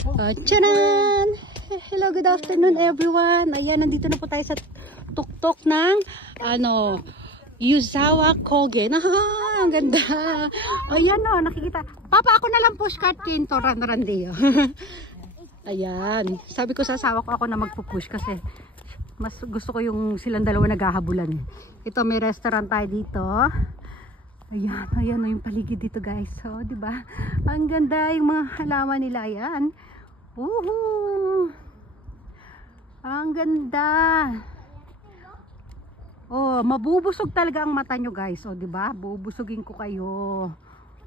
Tcharan! Hello, good afternoon everyone. Ayan, nandito na po tayo sa tuktok ng Yuzawa Kogen. Ang ganda. Ayan o, nakikita. Papa, ako na lang pushcart kinto randeyo. Ayan. Sabi ko sa asawa ko ako na magpupush kasi mas gusto ko yung silang dalawa naghahabulan. Ito, may restaurant tayo dito. Ayan, ayan o yung paligid dito guys. So, di ba? Ang ganda yung mga halaman nila. Ayan. Ang ganda. Oh, mabubusog talaga ang mata nyo guys. Oh, di ba? Bubusugin ko kayo.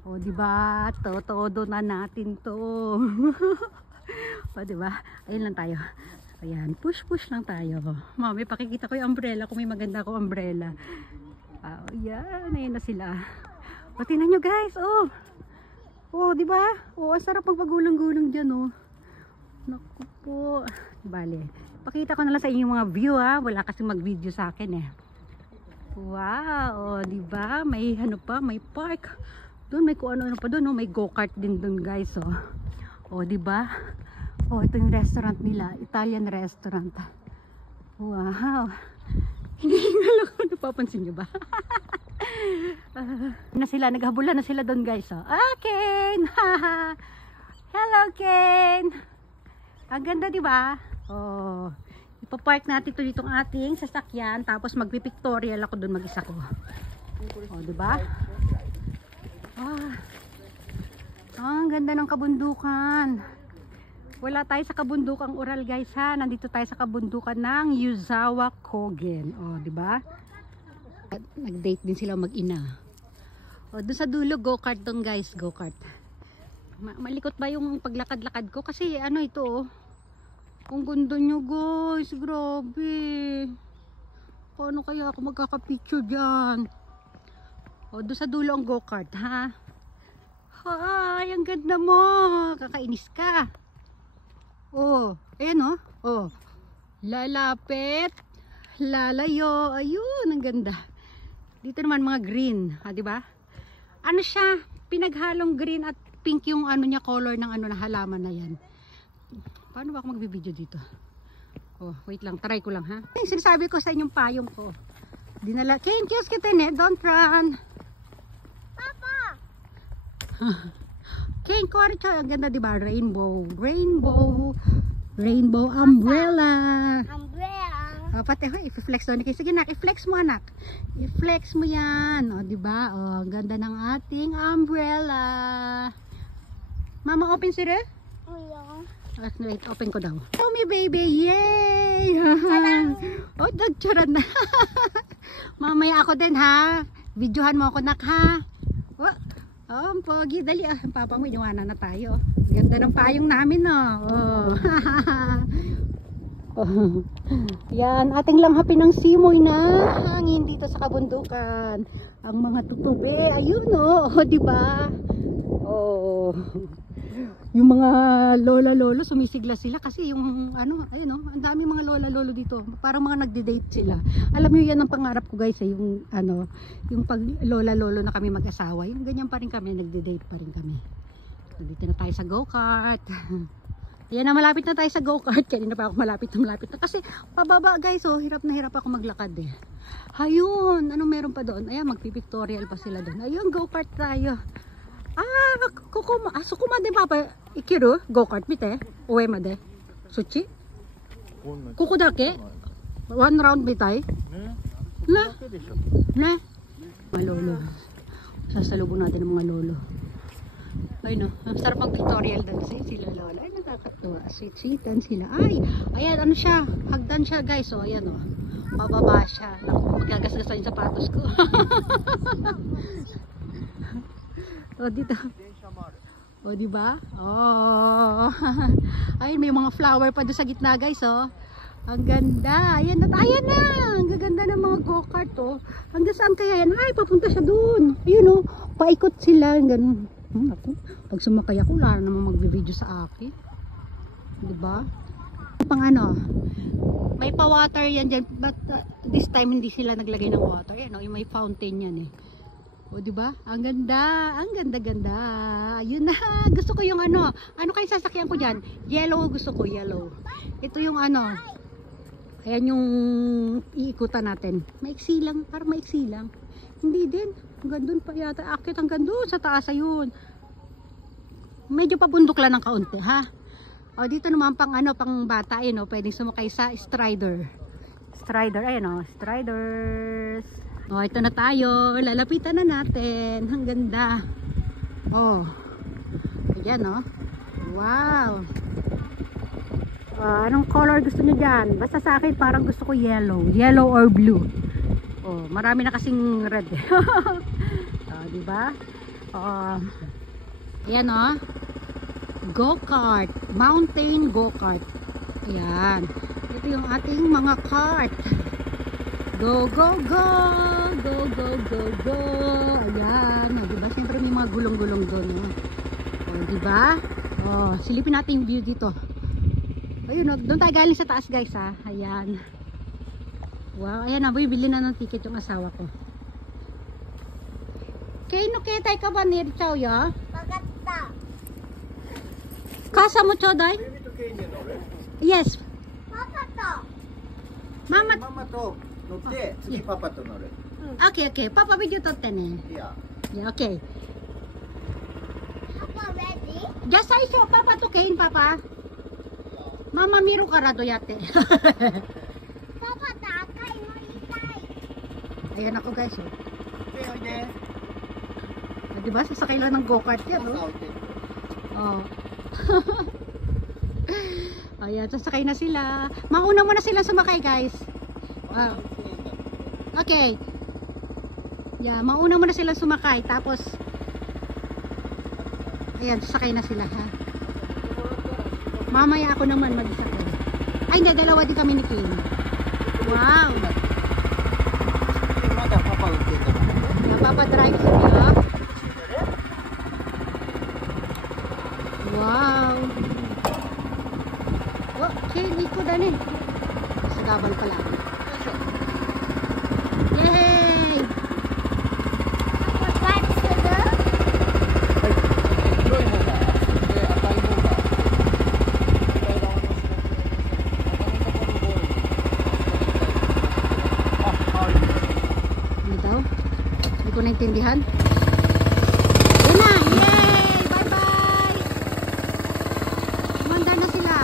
Oh, di ba? Todo na natin 'to. Oh, di ba? Ayun lang tayo. Ayan, push lang tayo. Mami, pakikita ko yung umbrella kung may maganda ko umbrella. Oh, yan, ayun na sila. O, tingnan nyo guys, oh. Oh, di ba? Oh, ang sarap magpagulang-gulang diyan, oh. Naku po. Bale, pakita ko na lang sa inyo yung mga view, ha. Wala kasi mag-video sa akin, eh. Wow, oh, di ba? May ano pa, may park. Doon may kung ano pa doon, oh. May go-kart din doon, guys, oh. Oh, di ba? Oh, ito yung restaurant nila, Italian restaurant. Wow. Hindi ko napapansin nyo ba? Na sila, naghabulan na sila doon guys. Oh. Ah, Ken! Hello, Ken! Ang ganda, di ba? Oh, ipapark natin ito ditong ating sasakyan. Tapos magpipictorial ako doon mag-isa ko. Oh, di ba? Ang ganda ng kabundukan. Wala tayo sa kabundukang Ural guys ha. Nandito tayo sa kabundukan ng Yuzawa Kogen. Oh, di ba? Nag-date din sila mag-ina. Oh, doon sa dulo go-kart dong guys, go-kart. Malikot ba yung paglakad-lakad ko kasi ano ito oh. Ang ganda nyo guys, grabe. Paano kaya ako magkaka-picture diyan? Oh, doon sa dulo ang go-kart ha. Hi, ang ganda mo. Kakainis ka. Oh, ayan oh. Oh. Lalapit, lalayo. Ayun, ang ganda. Dito naman mga green, ha, di ba? Ano siya? Pinaghalong green at pink yung ano niya, color ng ano na halaman na 'yan. Paano ba ako magbibideo dito? Oh, wait lang, try ko lang ha. Yung sinasabi ko sa inyong payong ko. Dinala, Ken, kios kita ne, don't run. Papa. Ken, korcho, ang ganda diba? Rainbow umbrella. Pati ho, i-flex doon. Sige nak, i-flex mo anak. I-flex mo yan. O, diba? O, ang ganda ng ating umbrella. Mama, open sila? Wait, open ko daw. Oh, me baby, yay! Oh, nagtsuran na. Mamaya ako din ha. Videohan mo ako nak ha. Oh, ang pogi, dali ah. Papa mo, iniwanan na tayo. Ganda ng payong namin, no? Oh. Oh. Yan, ating langhapin ng simoy na hangin dito sa kabundukan. Ang mga tutubi, ayun, oh. Oh, diba? Oh. Yung mga lola-lolo, sumisigla sila kasi yung, ano, ayun, oh. Ang daming mga lola-lolo dito. Parang mga nagde-date sila. Alam niyo yan ang pangarap ko guys, eh, yung, ano, yung pag lola-lolo na kami mag-asawa. Yung ganyan pa rin kami, nagde-date pa rin kami. Dito na tayo sa go-kart. Ayan na, malapit na tayo sa go-kart. Kanina pa ako malapit na. Kasi pababa guys, oh, hirap na hirap ako maglakad eh. Ayun, ano meron pa doon? Ayan, magpipictorial pa sila doon. Ayun, go-kart tayo. Ah, sukuma de papa, ikiru, go-kart bite, uwe ma de. Suchi? Kuko dake? One round bitay? Na? Na? Mga lolo. Sasalubong natin ang mga lolo. Ay no, sarap mag-pictorial doon sila lola. Ay, nakakatuwa. Sweet-sweetan sila. Ay, ayan, ano siya? Hagdan siya guys. O, ayan o. Pababa siya. Naku, magagasgasan yung sapatos ko. O, dito. O, diba? Oh. Ay, may mga flower pa doon sa gitna guys. O. Ang ganda. Ayan na. Ayan na. Ang gaganda ng mga go-kart. O. Hanggang saan kaya yan? Ay, papunta siya doon. Ayun o. Paikot sila. Ganun. Ako, pag sumakay ako, wala naman magbe-video sa akin. Diba? Pang ano, may pa-water yan dyan, but this time hindi sila naglagay ng water. Yan, yung may fountain yan eh. O, di ba? Ang ganda. Ang ganda-ganda. Ayun na. Gusto ko yung ano. Ano kayo sasakyan ko dyan? Yellow gusto ko. Yellow. Ito yung ano. Ayan yung iikutan natin. Maiksi lang. Parang maiksi lang. Hindi din. Hanggang doon pa yata. Akit hanggang doon sa taas. Ayun. Medyo pabundok lang ng kaunti, ha? O, dito naman pang ano, pang bata. Ayun, o. Pwedeng sumakay sa Strider. Strider. Ayun, o. Striders. O, ito na tayo. Lalapitan na natin. Ang ganda. Oh. Ayan, oh. Wow. Anong color gusto nyo dyan? Basta sa akin, parang gusto ko yellow. Yellow or blue. Oh, marami na kasing red. Diba? Ayan, oh. Go-kart. Mountain go-kart. Ayan. Ito yung ating mga kart. Go, go, go! Go, go, go, go! Ayan. Diba? Siyempre may mga gulong-gulong doon. Diba? Silipin natin yung view dito. Ayun, doon tayo galing sa taas, guys, ha? Ayan. Wow. Ayan na. Bibili na ng ticket yung asawa ko. Kaino ketay ka ba ni Chow, ya? Pagkata. Kasa mo, Choday? Yes. Papa to. Mama. Mama to. 乗って次パパと乗る。 Okay, okay. Papa, video to ne. Yeah. Yeah, okay. Papa ready? Just say so, Papa to kain, Papa. Mama, miro ka rado yate. Papa takay mo itay. Ayan ako, guys. Oh. Okay,おいで。 Diba? Sasakay lang ng go-kart yan, oh. Oh. Ayan, sasakay na sila. Mauna muna sila sumakay, guys. Okay. Yeah, mauna muna sila sumakay. Tapos, ayan, sasakay na sila, ha. Mamaya ako naman mag-isakay. Ay, hindi, dalawa din kami ni King. Wow. まだパパ運転だからね。 Yeah, Papa drive sila. Wow. Oh, King, ikot na eh. Sagaban pala. Yay! Papa drive sila. 黒い方が、で赤い方が。反対側の後ろあ、はい。 Ano daw? Hindi ko naintindihan. Yan na! Yay! Bye-bye! Manda na sila.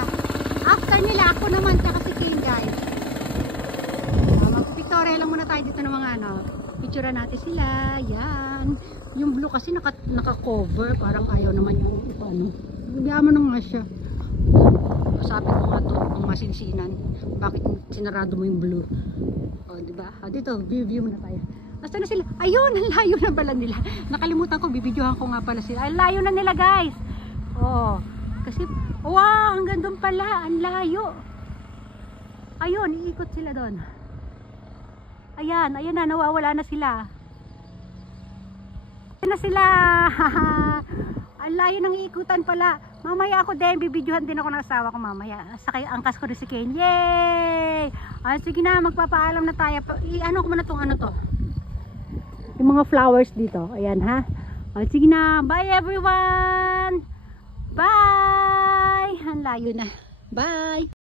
After nila, ako naman tsaka si Kane, guys. Magpipictoria lang muna tayo dito ng mga ano. Picture natin sila. Yan. Yung blue kasi naka-cover. Parang ayaw naman yung ano. Hindi na nga siya. Sabi ko nga to, ang masinsinan. Bakit sinarado mo yung blue? O, diba? O, dito, view muna tayo. Basta na sila. Ayun, ang layo na pala nila. Nakalimutan ko, bibidyohan ko nga pala sila. Ang layo na nila, guys. Oh, kasi, wow, hanggang doon pala. Ang layo. Ayun, iikot sila doon. Ayan, ayan na, nawawala na sila. Ayan na sila. Ang layo ng iikutan pala. Mamaya ako din, bibidyohan din ako ng asawa ko mamaya. Sakay, angkas ko rin si Kane. Yay! Sige na, magpapaalam na tayo. Ano ko muna itong ano to? Yung mga flowers dito. Ayan, ha? Sige na, bye everyone! Bye! Ang layo na. Bye!